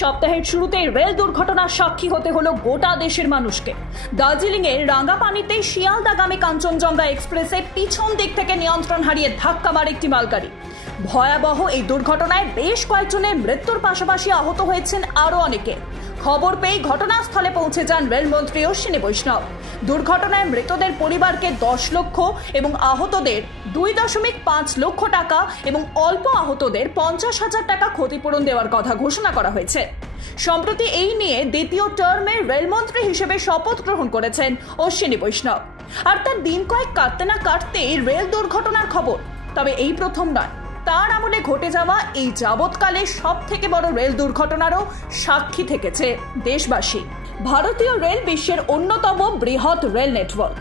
সপ্তাহের শুরুতে রেল দুর্ঘটনার সাক্ষী হতে হলো গোটা দেশের মানুষকে। দার্জিলিংয়ের রাঙ্গাপানিতে শিয়ালদাগামী কাঞ্চনজঙ্ঘা এক্সপ্রেসে পিছন দিক থেকে নিয়ন্ত্রণ হারিয়ে ধাক্কা মারে একটি মালগাড়ি। ভয়াবহ এই দুর্ঘটনায় বেশ কয়েকজনের মৃত্যুর পাশাপাশি আহত হয়েছেন আরও অনেকে। খবর পেয়ে ঘটনাস্থলে পৌঁছে যান রেলমন্ত্রী অশ্বিনী বৈষ্ণব। দুর্ঘটনায় মৃতদের পরিবারকে 10 লক্ষ এবং আহতদের 2.5 লক্ষ টাকা এবং অল্প আহতদের 50,000 টাকা ক্ষতিপূরণ দেওয়ার কথা ঘোষণা করা হয়েছে। সম্প্রতি এই নিয়ে দ্বিতীয় টার্মের রেলমন্ত্রী হিসেবে শপথ গ্রহণ করেছেন অশ্বিনী বৈষ্ণব। আর তার দিন কয়েক কাটতে না কাটতেই রেল দুর্ঘটনার খবর। তবে এই প্রথম নয়, তার আমলে ঘটে যাওয়া এই যাবৎকালে সব থেকে বড় রেল দুর্ঘটনারও সাক্ষী থেকেছে দেশবাসী। ভারতীয় রেল বিশ্বের অন্যতম বৃহৎ রেল নেটওয়ার্ক,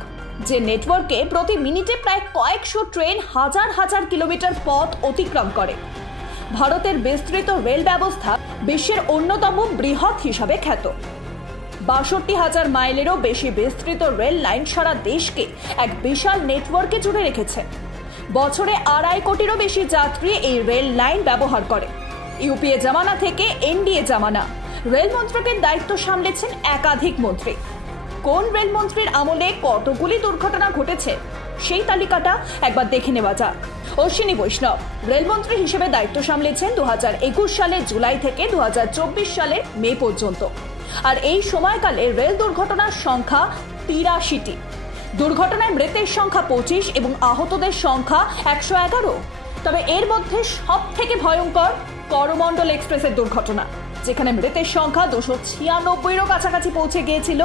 যে নেটওয়ার্কে প্রতি মিনিটে প্রায় কয়েকশো ট্রেন হাজার হাজার কিলোমিটার পথ অতিক্রম করে। ভারতের বিস্তৃত রেল ব্যবস্থা বিশ্বের অন্যতম বৃহৎ হিসাবে খ্যাত। 62,000 মাইলেরও বেশি বিস্তৃত রেল লাইন সারা দেশকে এক বিশাল নেটওয়ার্কে জুড়ে রেখেছে। বছরে 2.5 কোটিরও বেশি যাত্রী এই রেল লাইন ব্যবহার করে। ইউপিএ জামানা থেকে এনডিএ জামানা রেল মন্ত্রকের দায়িত্ব সামলেছেন একাধিক মন্ত্রী। কোন রেলমন্ত্রীর আমলে কতগুলি দুর্ঘটনা ঘটেছে সেই তালিকাটা একবার দেখে নেওয়া যাক। অশ্বিনী বৈষ্ণব রেলমন্ত্রী হিসেবে দায়িত্ব সামলেছেন 2021 সালের জুলাই থেকে 2024 সালের মে পর্যন্ত। আর এই সময়কালে রেল দুর্ঘটনার সংখ্যা 83টি। দুর্ঘটনায় মৃতের সংখ্যা 25 এবং আহতদের সংখ্যা 111। তবে এর মধ্যে সব থেকে ভয়ঙ্কর করমণ্ডল এক্সপ্রেসের দুর্ঘটনা, যেখানে মৃতের সংখ্যা 296-এরও কাছাকাছি পৌঁছে গিয়েছিল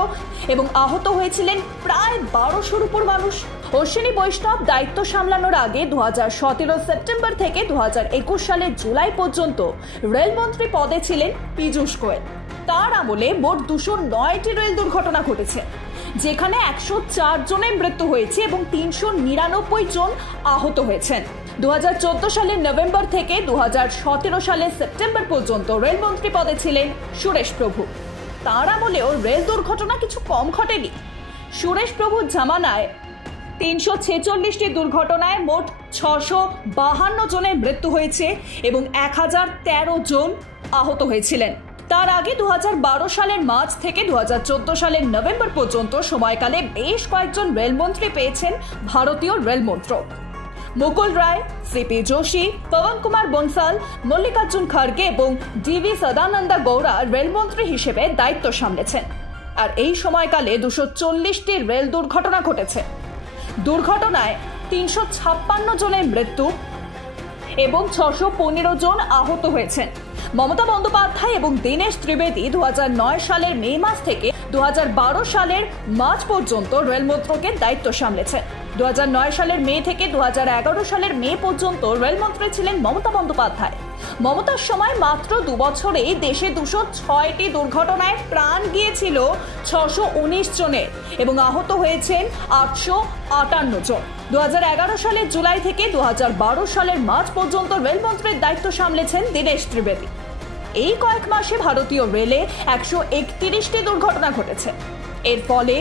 এবং আহত হয়েছিলেন প্রায় 1200-র উপর মানুষ। অশ্বিনী বৈষ্ণব দায়িত্ব সামলানোর আগে 2017 সেপ্টেম্বর থেকে 2021 সালের জুলাই পর্যন্ত রেলমন্ত্রী পদে ছিলেন পীযূষ গোয়েল। তার আমলে মোট 209টি রেল দুর্ঘটনা ঘটেছে, যেখানে 104 জনের মৃত্যু হয়েছে এবং 399 জন আহত হয়েছেন। 2014 সালের নভেম্বর থেকে 2017 সালের সেপ্টেম্বর পর্যন্ত রেলমন্ত্রী পদে ছিলেন সুরেশ প্রভু। তার আমলেও রেল দুর্ঘটনা কিছু কম ঘটেনি। সুরেশ প্রভুর জামানায় 346টি দুর্ঘটনায় মোট 652 জনের মৃত্যু হয়েছে এবং 1013 জন আহত হয়েছিলেন। তার আগে 2012 সালের মার্চ থেকে 2014 সালের নভেম্বর পর্যন্ত সময়কালে বেশ কয়েকজন রেলমন্ত্রী পেয়েছেন ভারতীয় রেল মন্ত্রক। মুকুল রায়, সিপি যোশী, পবন কুমার বনসাল, মল্লিকার্জুন খার্গে এবং ডিভি সদানন্দ গৌড়া রেলমন্ত্রী হিসেবে দায়িত্ব সামলেছেন। আর এই সময়কালে 240টি রেল দুর্ঘটনা ঘটেছে। দুর্ঘটনায় 356 জনের মৃত্যু এবং 615 জন আহত হয়েছেন। মমতা বন্দ্যোপাধ্যায় এবং দীনেশ ত্রিবেদী 2009 সালের মে মাস থেকে 2012 সালের মার্চ পর্যন্ত রেল মন্ত্রকের দায়িত্ব সামলেছেন। 2009 সালের মে থেকে 2011 সালের মে পর্যন্ত রেলমন্ত্রী ছিলেন মমতা বন্দ্যোপাধ্যায়। মমতার সময় মাত্র 2 বছরে দেশে 206টি দুর্ঘটনায় প্রাণ গিয়েছিল 619 জনের এবং আহত হয়েছেন 858 জন। 2011 সালের জুলাই থেকে 2012 সালের মার্চ পর্যন্ত রেলমন্ত্রীর দায়িত্ব সামলেছেন দীনেশ ত্রিবেদী। এই কয়েক মাসে ভারতীয় রেলে 131টি দুর্ঘটনা ঘটেছে। এর ফলে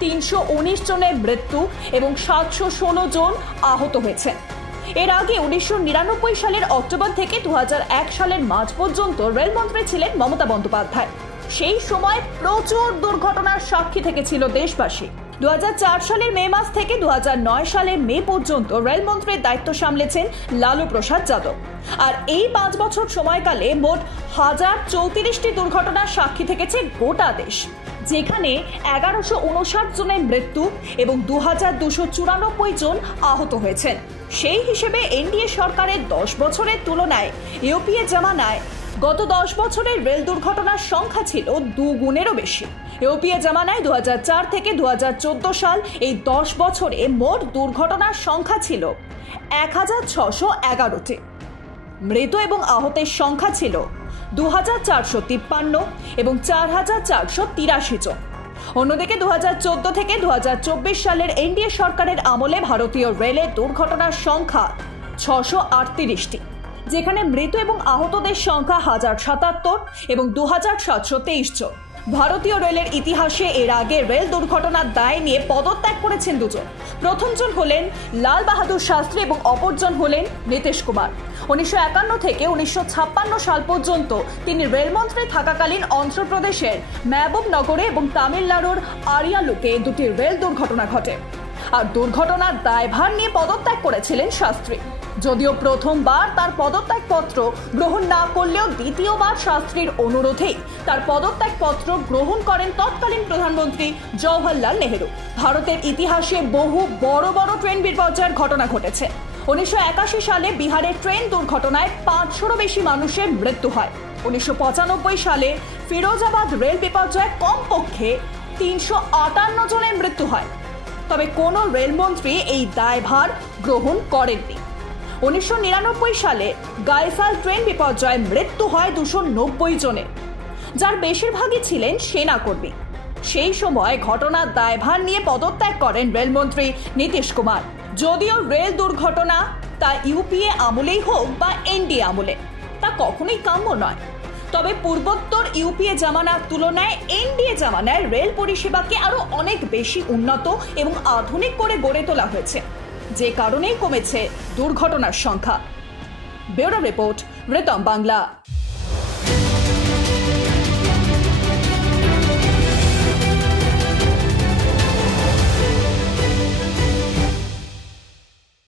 319 জনের মৃত্যু এবং 716 জন আহত হয়েছে। এর আগে 1999 সালের অক্টোবর থেকে 2001 সালের মার্চ পর্যন্ত রেলমন্ত্রী ছিলেন মমতা বন্দ্যোপাধ্যায়। সেই সময় প্রচুর দুর্ঘটনার সাক্ষী থেকেছিল দেশবাসী। 2004 সালের মে মাস থেকে 2009 সালের মে পর্যন্ত রেলমন্ত্রীর দায়িত্ব সামলেছেন লালু প্রসাদ যাদব। আর এই 5 বছর সময়কালে মোট 1034টি দুর্ঘটনার সাক্ষী থেকেছে গোটা দেশ, যেখানে 1159 জনের মৃত্যু এবং 2294 জন আহত হয়েছেন। সেই হিসেবে এনডিএ সরকারের 10 বছরের তুলনায় ইউপিএ জামানায় গত 10 বছরের রেল দুর্ঘটনার সংখ্যা ছিল 2 গুণেরও বেশি। ইউপিএ জামানায় 2004 থেকে 2014 সাল এই 10 বছরে মোট দুর্ঘটনার সংখ্যা ছিল 1611টি। মৃত এবং আহতের সংখ্যা ছিল 2453 এবং 4483 জন। অন্যদিকে 2014 থেকে 2024 সালের এনডিএ সরকারের আমলে ভারতীয় রেলে দুর্ঘটনার সংখ্যা 638টি, যেখানে মৃত এবং আহতদের সংখ্যা 1077 এবং 2723 জন। ভারতীয় রেলের ইতিহাসে এর আগে রেল দুর্ঘটনার দায় নিয়ে পদত্যাগ করেছেন 2 জন। প্রথমজন হলেন লাল বাহাদুর শাস্ত্রী এবং অপরজন হলেন নীতিশ কুমার। 1951 থেকে 1956 সাল পর্যন্ত তিনি রেলমন্ত্রী থাকাকালীন অন্ধ্রপ্রদেশের মেহবুবনগরে এবং তামিলনাড়ুর আরিয়ালুকে দুটি রেল দুর্ঘটনা ঘটে। আর দুর্ঘটনার দায়ভার নিয়ে পদত্যাগ করেছিলেন শাস্ত্রী। যদিও প্রথমবার তার পদত্যাগপত্র গ্রহণ না করলেও দ্বিতীয়বার শাস্ত্রীর অনুরোধেই তার পদত্যাগপত্র গ্রহণ করেন তৎকালীন প্রধানমন্ত্রী জওহরলাল নেহেরু। ভারতের ইতিহাসে বহু বড় বড় ট্রেন বিপর্যয়ের ঘটনা ঘটেছে। 1981 সালে বিহারের ট্রেন দুর্ঘটনায় 500-রও বেশি মানুষের মৃত্যু হয়। 1995 সালে ফিরোজাবাদ রেল বিপর্যয়ে কমপক্ষে 358 জনের মৃত্যু হয়। তবে কোনো রেলমন্ত্রী এই দায়ভার গ্রহণ করেননি। 1999 সালে গাইসাল ট্রেন বিপর্যয়ে মৃত্যু হয় 290 জনের, যার বেশিরভাগই ছিলেন সেনাকর্মী। সেই সময় ঘটনার দায়ভার নিয়ে পদত্যাগ করেন রেলমন্ত্রী নীতিশ কুমার। যদিও রেল দুর্ঘটনা তা ইউপিএ আমলেই হোক বা এনডিএ আমলে, তা কখনোই কাম্য নয়। তবে পূর্বোত্তর ইউপিএ জামানার তুলনায় এনডিএ জামানায় রেল পরিষেবাকে আরো অনেক বেশি উন্নত এবং আধুনিক করে গড়ে তোলা হয়েছে, যে কারণেই কমেছে দুর্ঘটনার সংখ্যা। Bureau report, Ritam Bangla.